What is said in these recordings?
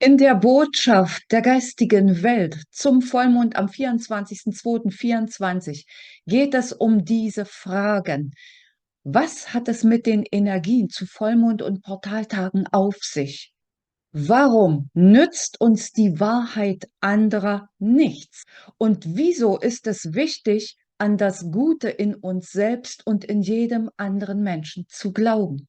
In der Botschaft der geistigen Welt zum Vollmond am 24.02.24 geht es um diese Fragen. Was hat es mit den Energien zu Vollmond und Portaltagen auf sich? Warum nützt uns die Wahrheit anderer nichts? Und wieso ist es wichtig, an das Gute in uns selbst und in jedem anderen Menschen zu glauben?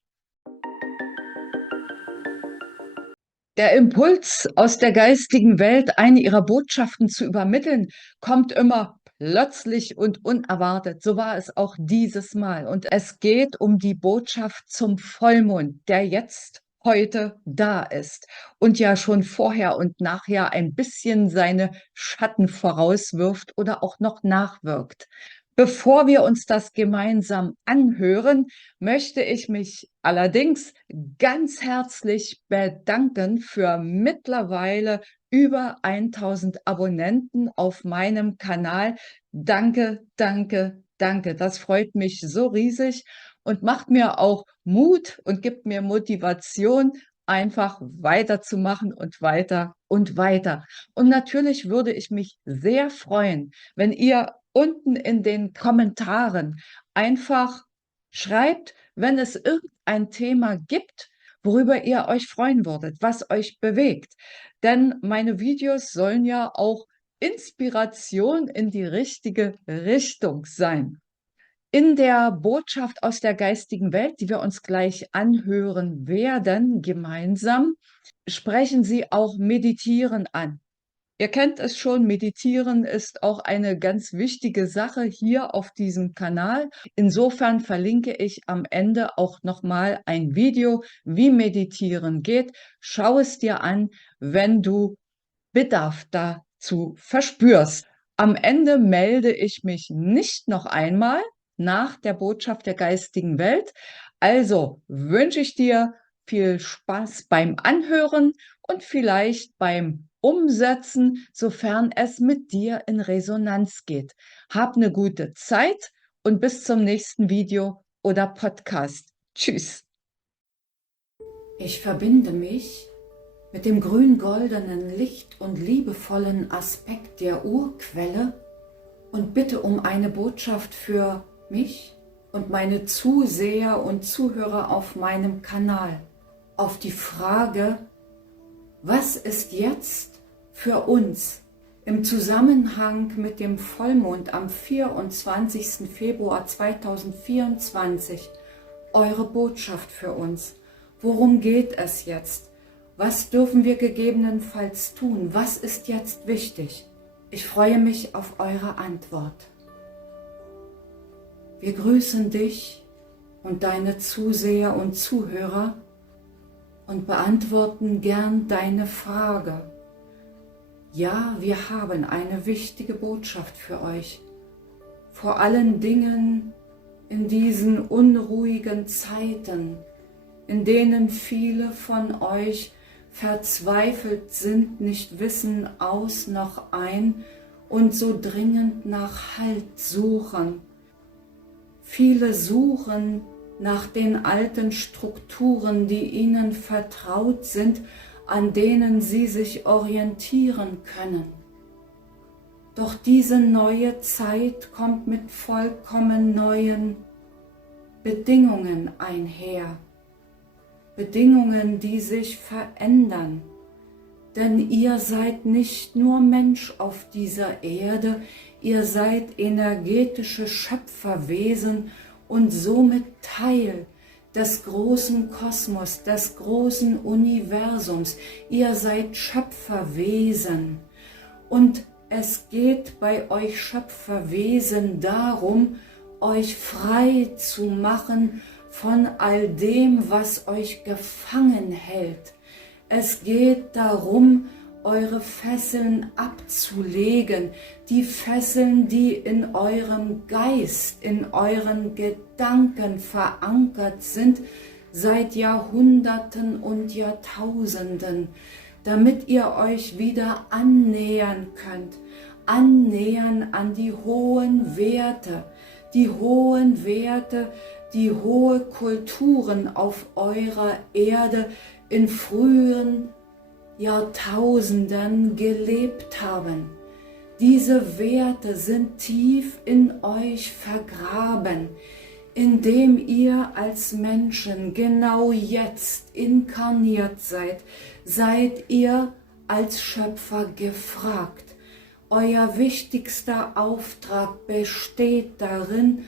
Der Impuls aus der geistigen Welt, eine ihrer Botschaften zu übermitteln, kommt immer plötzlich und unerwartet. So war es auch dieses Mal. Und es geht um die Botschaft zum Vollmond, der jetzt heute da ist und ja schon vorher und nachher ein bisschen seine Schatten vorauswirft oder auch noch nachwirkt. Bevor wir uns das gemeinsam anhören, möchte ich mich allerdings ganz herzlich bedanken für mittlerweile über 1000 Abonnenten auf meinem Kanal. Danke, danke, danke. Das freut mich so riesig und macht mir auch Mut und gibt mir Motivation, einfach weiterzumachen und weiter und weiter. Und natürlich würde ich mich sehr freuen, wenn ihr unten in den Kommentaren einfach schreibt, wenn es irgendein Thema gibt, worüber ihr euch freuen würdet, was euch bewegt. Denn meine Videos sollen ja auch Inspiration in die richtige Richtung sein. In der Botschaft aus der geistigen Welt, die wir uns gleich anhören werden, gemeinsam, sprechen sie auch Meditieren an. Ihr kennt es schon, Meditieren ist auch eine ganz wichtige Sache hier auf diesem Kanal. Insofern verlinke ich am Ende auch nochmal ein Video, wie Meditieren geht. Schau es dir an, wenn du Bedarf dazu verspürst. Am Ende melde ich mich nicht noch einmal nach der Botschaft der geistigen Welt. Also wünsche ich dir viel Spaß beim Anhören und vielleicht beim Umsetzen, sofern es mit dir in Resonanz geht. Hab eine gute Zeit und bis zum nächsten Video oder Podcast. Tschüss. Ich verbinde mich mit dem grün-goldenen Licht und liebevollen Aspekt der Urquelle und bitte um eine Botschaft für mich und meine Zuseher und Zuhörer auf meinem Kanal auf die Frage: Was ist jetzt für uns im Zusammenhang mit dem Vollmond am 24. Februar 2024 eure Botschaft für uns? Worum geht es jetzt? Was dürfen wir gegebenenfalls tun? Was ist jetzt wichtig? Ich freue mich auf eure Antwort. Wir grüßen dich und deine Zuseher und Zuhörer und beantworten gern deine Frage. Ja, wir haben eine wichtige Botschaft für euch. Vor allen Dingen in diesen unruhigen Zeiten, in denen viele von euch verzweifelt sind, nicht wissen aus noch ein und so dringend nach Halt suchen. Viele suchen nach den alten Strukturen, die ihnen vertraut sind, an denen sie sich orientieren können. Doch diese neue Zeit kommt mit vollkommen neuen Bedingungen einher. Bedingungen, die sich verändern. Denn ihr seid nicht nur Mensch auf dieser Erde, ihr seid energetische Schöpferwesen und somit Teil des großen Kosmos, des großen Universums. Ihr seid Schöpferwesen. Und es geht bei euch Schöpferwesen darum, euch frei zu machen von all dem, was euch gefangen hält. Es geht darum, eure Fesseln abzulegen, die Fesseln, die in eurem Geist, in euren Gedanken verankert sind, seit Jahrhunderten und Jahrtausenden, damit ihr euch wieder annähern könnt, annähern an die hohen Werte, die hohe Kulturen auf eurer Erde in frühen Jahrtausenden gelebt haben. Diese Werte sind tief in euch vergraben, indem ihr als Menschen genau jetzt inkarniert seid, seid ihr als Schöpfer gefragt. Euer wichtigster Auftrag besteht darin,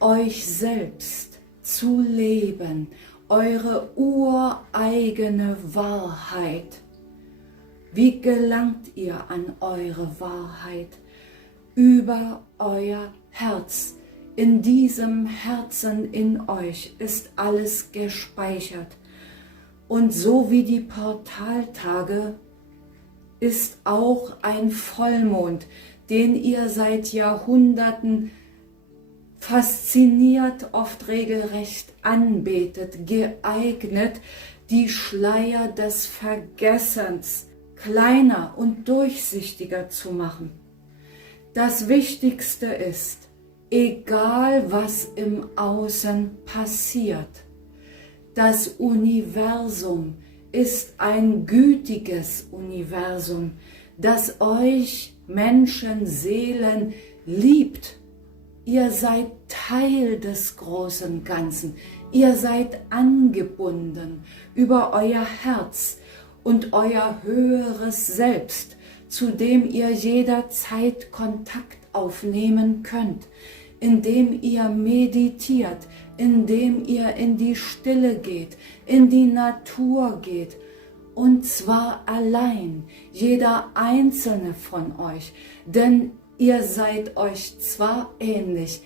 euch selbst zu leben, eure ureigene Wahrheit. Wie gelangt ihr an eure Wahrheit? Über euer Herz. In diesem Herzen in euch ist alles gespeichert. Und so wie die Portaltage ist auch ein Vollmond, den ihr seit Jahrhunderten fasziniert, oft regelrecht anbetet, geeignet, die Schleier des Vergessens kleiner und durchsichtiger zu machen. Das Wichtigste ist, egal was im Außen passiert, das Universum ist ein gütiges Universum, das euch Menschenseelen liebt. Ihr seid Teil des großen Ganzen. Ihr seid angebunden über euer Herz und euer höheres Selbst, zu dem ihr jederzeit Kontakt aufnehmen könnt, indem ihr meditiert, indem ihr in die Stille geht, in die Natur geht, und zwar allein, jeder einzelne von euch, denn ihr seid euch zwar ähnlich,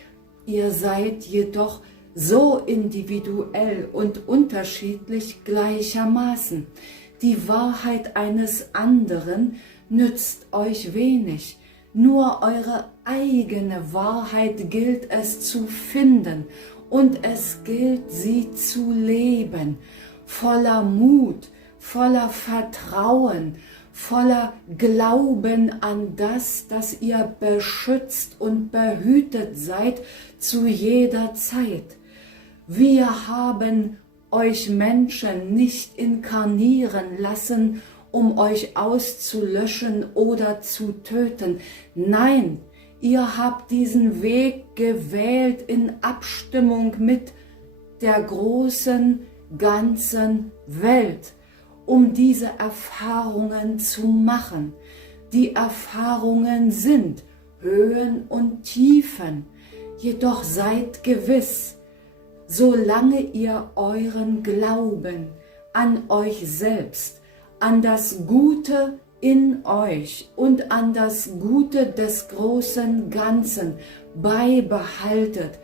ihr seid jedoch so individuell und unterschiedlich gleichermaßen. Die Wahrheit eines anderen nützt euch wenig. Nur eure eigene Wahrheit gilt es zu finden und es gilt sie zu leben, voller Mut, voller Vertrauen, voller Glauben an das, dass ihr beschützt und behütet seid zu jeder Zeit. Wir haben euch Menschen nicht inkarnieren lassen, um euch auszulöschen oder zu töten. Nein, ihr habt diesen Weg gewählt in Abstimmung mit der großen, ganzen Welt, um diese Erfahrungen zu machen. Die Erfahrungen sind Höhen und Tiefen, jedoch seid gewiss, solange ihr euren Glauben an euch selbst, an das Gute in euch und an das Gute des großen Ganzen beibehaltet,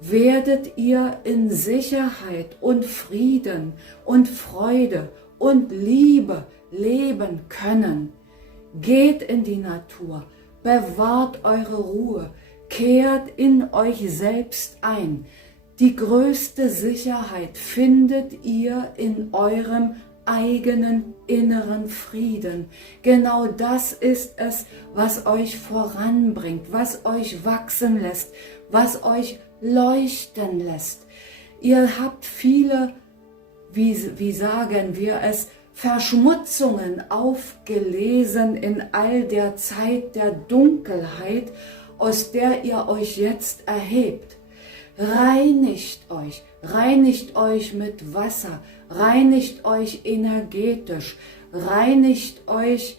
werdet ihr in Sicherheit und Frieden und Freude und Liebe leben können. Geht in die Natur, bewahrt eure Ruhe, kehrt in euch selbst ein. Die größte Sicherheit findet ihr in eurem eigenen inneren Frieden. Genau das ist es, was euch voranbringt, was euch wachsen lässt, was euch leuchten lässt. Ihr habt viele, wie sagen wir es, Verschmutzungen aufgelesen in all der Zeit der Dunkelheit, aus der ihr euch jetzt erhebt. Reinigt euch mit Wasser, reinigt euch energetisch, reinigt euch,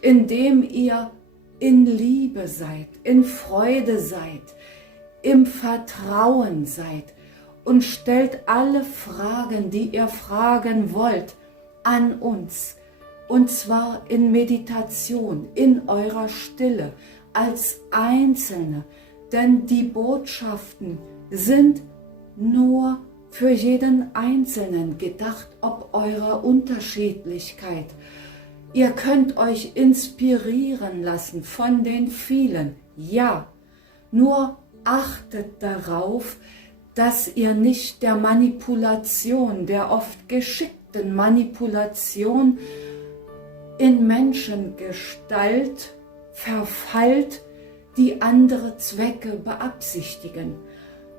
indem ihr in Liebe seid, in Freude seid, im Vertrauen seid und stellt alle Fragen, die ihr fragen wollt, an uns. Und zwar in Meditation, in eurer Stille, als Einzelne, denn die Botschaften sind nur für jeden Einzelnen gedacht, ob eurer Unterschiedlichkeit. Ihr könnt euch inspirieren lassen von den vielen, ja, nur achtet darauf, dass ihr nicht der Manipulation, der oft geschickten Manipulation in Menschengestalt verfallt, die andere Zwecke beabsichtigen.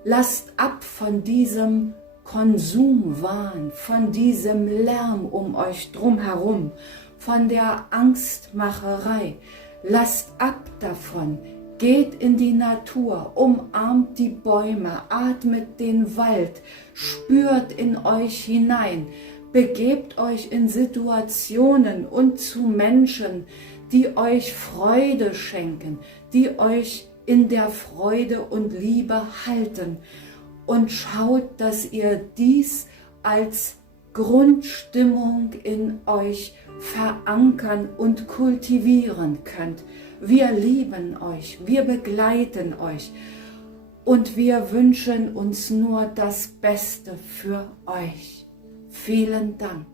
Lasst ab von diesem Konsumwahn, von diesem Lärm um euch drumherum, von der Angstmacherei. Lasst ab davon, geht in die Natur, umarmt die Bäume, atmet den Wald, spürt in euch hinein, begebt euch in Situationen und zu Menschen, die euch Freude schenken, die euch in der Freude und Liebe halten. Und schaut, dass ihr dies als Grundstimmung in euch verankern und kultivieren könnt. Wir lieben euch, wir begleiten euch und wir wünschen uns nur das Beste für euch. Vielen Dank.